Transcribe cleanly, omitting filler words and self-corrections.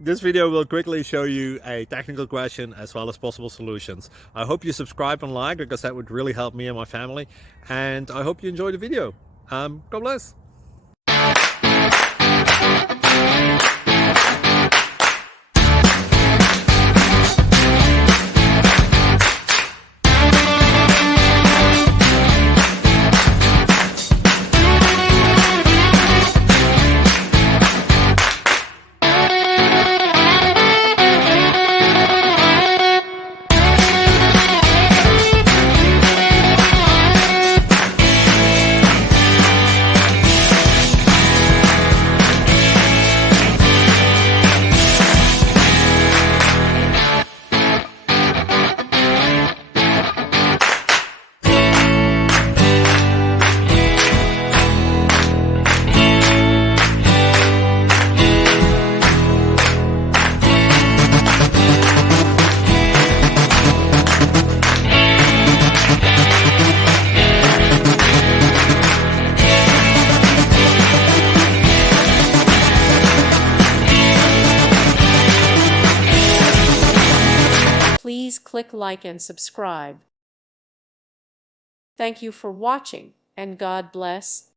This video will quickly show you a technical question as well as possible solutions. I hope you subscribe and like, because that would really help me and my family. And I hope you enjoy the video. God bless. Please click like and subscribe. Thank you for watching, and God bless.